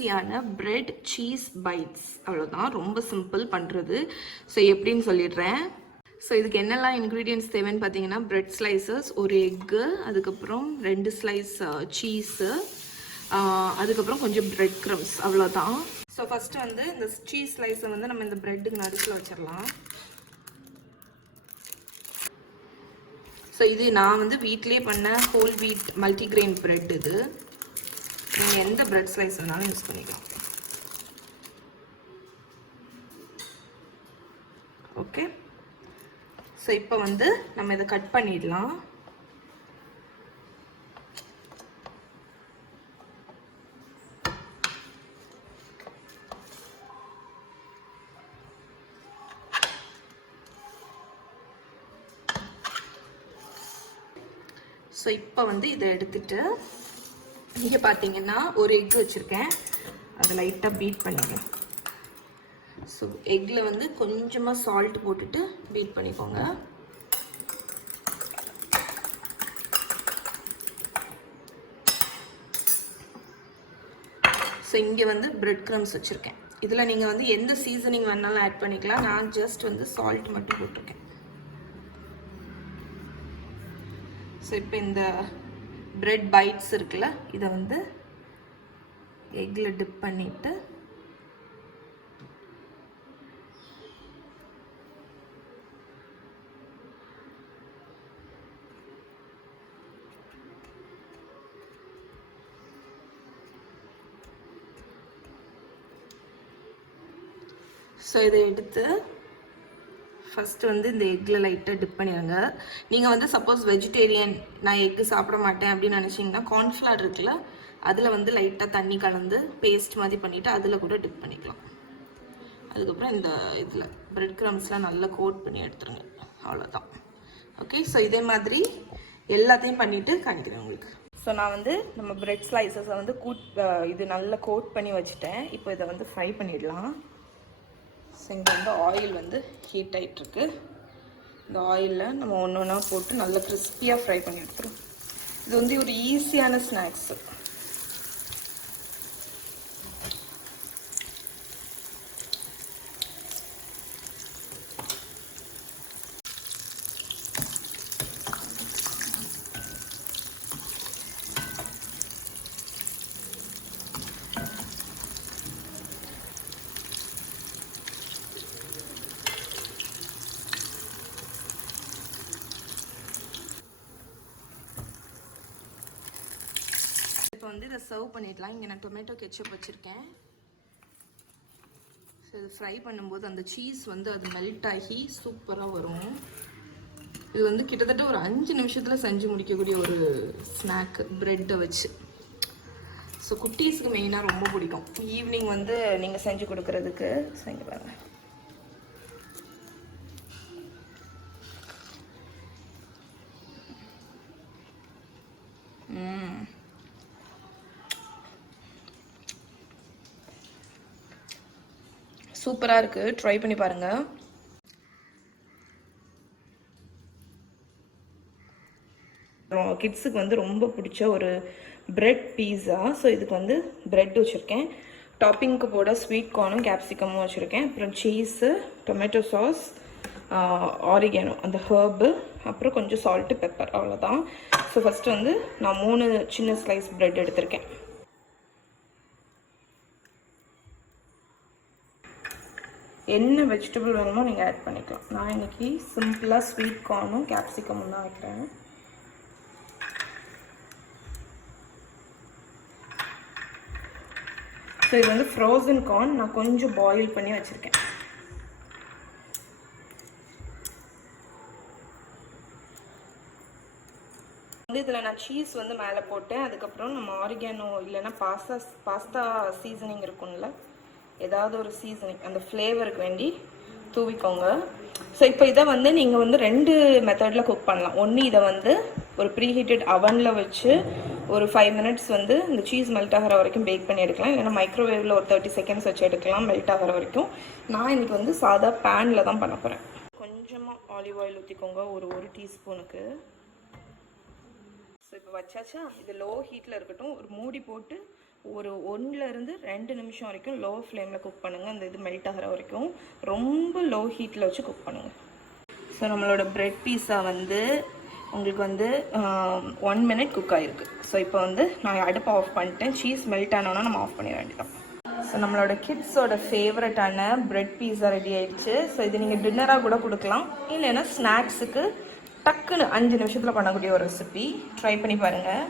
ஈஸியான bread cheese bytes. அவ்வளோதான், ரொம்ப சிம்பிள் பண்ணுறது. ஸோ எப்படின்னு சொல்லிடுறேன். ஸோ இதுக்கு என்னெல்லாம் இன்க்ரீடியன்ட்ஸ் தேவைன்னு பார்த்தீங்கன்னா, பிரெட் ஸ்லைசஸ், ஒரு எக்கு, அதுக்கப்புறம் 2 ஸ்லைஸ் சீஸு, அதுக்கப்புறம் கொஞ்சம் பிரெட் க்ரம்ஸ், அவ்வளோதான். ஸோ ஃபஸ்ட்டு வந்து இந்த சீஸ் ஸ்லைஸை வந்து நம்ம இந்த பிரெட்டுக்கு நடுக்கில் வச்சிடலாம். ஸோ இது நான் வந்து வீட்லேயே பண்ண ஹோல் வீட் மல்டிக்ரெயின் பிரெட். இது நீங்கள் எந்த பிரெட் ஸ்லைஸ் வேணாலும் யூஸ் பண்ணிக்கலாம். ஓகே, ஸோ இப்போ வந்து நம்ம இதை கட் பண்ணிடலாம். ஸோ இப்போ வந்து இதை எடுத்துட்டு இங்கே பார்த்தீங்கன்னா ஒரு எக் வச்சுருக்கேன், அதை லைட்டாக பீட் பண்ணிக்கலாம். ஸோ எக்கில் வந்து கொஞ்சமாக சால்ட் போட்டுட்டு பீட் பண்ணிக்கோங்க. ஸோ இங்கே வந்து பிரெட் க்ரம்ஸ் வச்சுருக்கேன். இதில் நீங்கள் வந்து எந்த சீசனிங் வேணாலும் ஆட் பண்ணிக்கலாம். நான் ஜஸ்ட் வந்து சால்ட் மட்டும் போட்டிருக்கேன். ஸோ இப்போ இந்த பிரெட் பைட்ஸ் இருக்குல்ல, இதை வந்து எக்கில் டிப் பண்ணிவிட்டு ஸோ இதை எடுத்து ஃபஸ்ட்டு வந்து இந்த எக்கில் லைட்டாக டிப் பண்ணிடுங்க. நீங்கள் வந்து சப்போஸ் வெஜிடேரியன், நான் எக்கு சாப்பிட மாட்டேன் அப்படின்னு நினச்சிங்கன்னா, கார்ன்ஃப்ளவர் இருக்குல்ல, அதில் வந்து லைட்டாக தண்ணி கலந்து பேஸ்ட் மாதிரி பண்ணிவிட்டு அதில் கூட டிப் பண்ணிக்கலாம். அதுக்கப்புறம் இந்த இதில் பிரெட் க்ரம்ஸ்லாம் நல்லா கோட் பண்ணி எடுத்துருங்க. அவ்வளோதான். ஓகே, ஸோ இதே மாதிரி எல்லாத்தையும் பண்ணிவிட்டு காணிக்கிறேன் உங்களுக்கு. ஸோ நான் வந்து நம்ம பிரெட் ஸ்லைசஸை வந்து இது நல்லா கோட் பண்ணி வச்சுட்டேன். இப்போ இதை வந்து ஃப்ரை பண்ணிடலாம். ஸோ இங்கே வந்து ஆயில் வந்து ஹீட் ஆகிட்டுருக்கு. இந்த ஆயிலில் நம்ம ஒன்று ஒன்றா போட்டு நல்லா கிறிஸ்பியாக ஃப்ரை பண்ணி எடுத்துரும். இது வந்து ஒரு ஈஸியான ஸ்நாக்ஸு. இப்போ வந்து இதை சர்வ் பண்ணிடலாம். இங்கே நான் டொமேட்டோ கெச்சப் வச்சுருக்கேன். ஸோ இது ஃப்ரை பண்ணும்போது அந்த சீஸ் வந்து அது மெல்ட் ஆகி சூப்பராக வரும். இது வந்து கிட்டத்தட்ட ஒரு 5 நிமிஷத்தில் செஞ்சு முடிக்கக்கூடிய ஒரு ஸ்நாக் ப்ரெட்டை வச்சு. ஸோ குட்டீஸுக்கு மெயினாக ரொம்ப பிடிக்கும். ஈவினிங் வந்து நீங்கள் செஞ்சு கொடுக்குறதுக்கு செஞ்சு பாருங்கள். சூப்பராக இருக்குது, ட்ரை பண்ணி பாருங்கள். கிட்ஸுக்கு வந்து ரொம்ப பிடிச்ச ஒரு பிரெட் பீஸா. ஸோ இதுக்கு வந்து பிரெட் வச்சுருக்கேன். டாப்பிங்க்கு போட ஸ்வீட் கார்னும் கேப்சிகமும் வச்சுருக்கேன். அப்புறம் சீஸு, டொமேட்டோ சாஸ், ஆரிகேனோ அந்த ஹர்பு, அப்புறம் கொஞ்சம் சால்ட்டு, பெப்பர், அவ்வளோதான். ஸோ ஃபஸ்ட்டு வந்து நான் 3 சின்ன ஸ்லைஸ் பிரெட் எடுத்திருக்கேன். என்ன வெஜிடபிள் வேணுமோ நீங்கள் ஆட் பண்ணிக்கலாம். நான் இன்றைக்கி சிம்பிளாக ஸ்வீட் கார்னும் கேப்சிகமும் தான் வைக்கிறேன். ஸோ இது வந்து ஃப்ரோசன் கார்ன், நான் கொஞ்சம் பாயில் பண்ணி வச்சுருக்கேன். வந்து இதில் நான் சீஸ் வந்து மேலே போட்டேன். அதுக்கப்புறம் நம்ம ஆரிகானோ இல்லைன்னா பாஸ்தா சீசனிங் இருக்கும்ல, ஏதாவது ஒரு சீசனிங் அந்த ஃப்ளேவருக்கு வேண்டி தூவிக்கோங்க. ஸோ இப்போ இதை வந்து நீங்கள் வந்து 2 மெத்தடில் குக் பண்ணலாம். ஒன்று இதை வந்து ஒரு ப்ரீஹீட்டட் அவனில் வச்சு ஒரு 5 மினிட்ஸ் வந்து இந்த சீஸ் மெல்ட் ஆகிற வரைக்கும் பேக் பண்ணி எடுக்கலாம். இல்லைன்னா மைக்ரோவேவில் ஒரு 30 செகண்ட்ஸ் வச்சு எடுக்கலாம் மெல்ட் ஆகிற வரைக்கும். நான் இன்றைக்கி வந்து சாதா பேனில் தான் பண்ண போகிறேன். கொஞ்சமாக ஆலிவ் ஆயில் ஊற்றிக்கோங்க, ஒரு டீஸ்பூனுக்கு. ஸோ இப்போ வச்சாச்சா, இது லோ ஹீட்டில் இருக்கட்டும். ஒரு மூடி போட்டு ஒரு 1லேருந்து 2 நிமிஷம் வரைக்கும் லோ ஃப்ளேமில் குக் பண்ணுங்கள். அந்த இது மெல்ட் ஆகிற வரைக்கும் ரொம்ப லோ ஹீட்டில் வச்சு குக் பண்ணுங்கள். ஸோ நம்மளோட ப்ரெட் பீஸா வந்து உங்களுக்கு வந்து 1 மினிட் குக் ஆகிருக்கு. ஸோ இப்போ வந்து நான் அடுப்பை ஆஃப் பண்ணிட்டேன். சீஸ் மெல்ட் ஆனோன்னா நம்ம ஆஃப் பண்ணிட வேண்டியதான். ஸோ நம்மளோட கிட்ஸோட ஃபேவரட்டான ப்ரெட் பீஸா ரெடி ஆகிடுச்சு. ஸோ இது நீங்கள் டின்னராக கூட கொடுக்கலாம், இல்லைன்னா ஸ்நாக்ஸுக்கு டக்குன்னு 5 நிமிஷத்தில் பண்ணக்கூடிய ஒரு ரெசிபி. ட்ரை பண்ணி பாருங்கள்.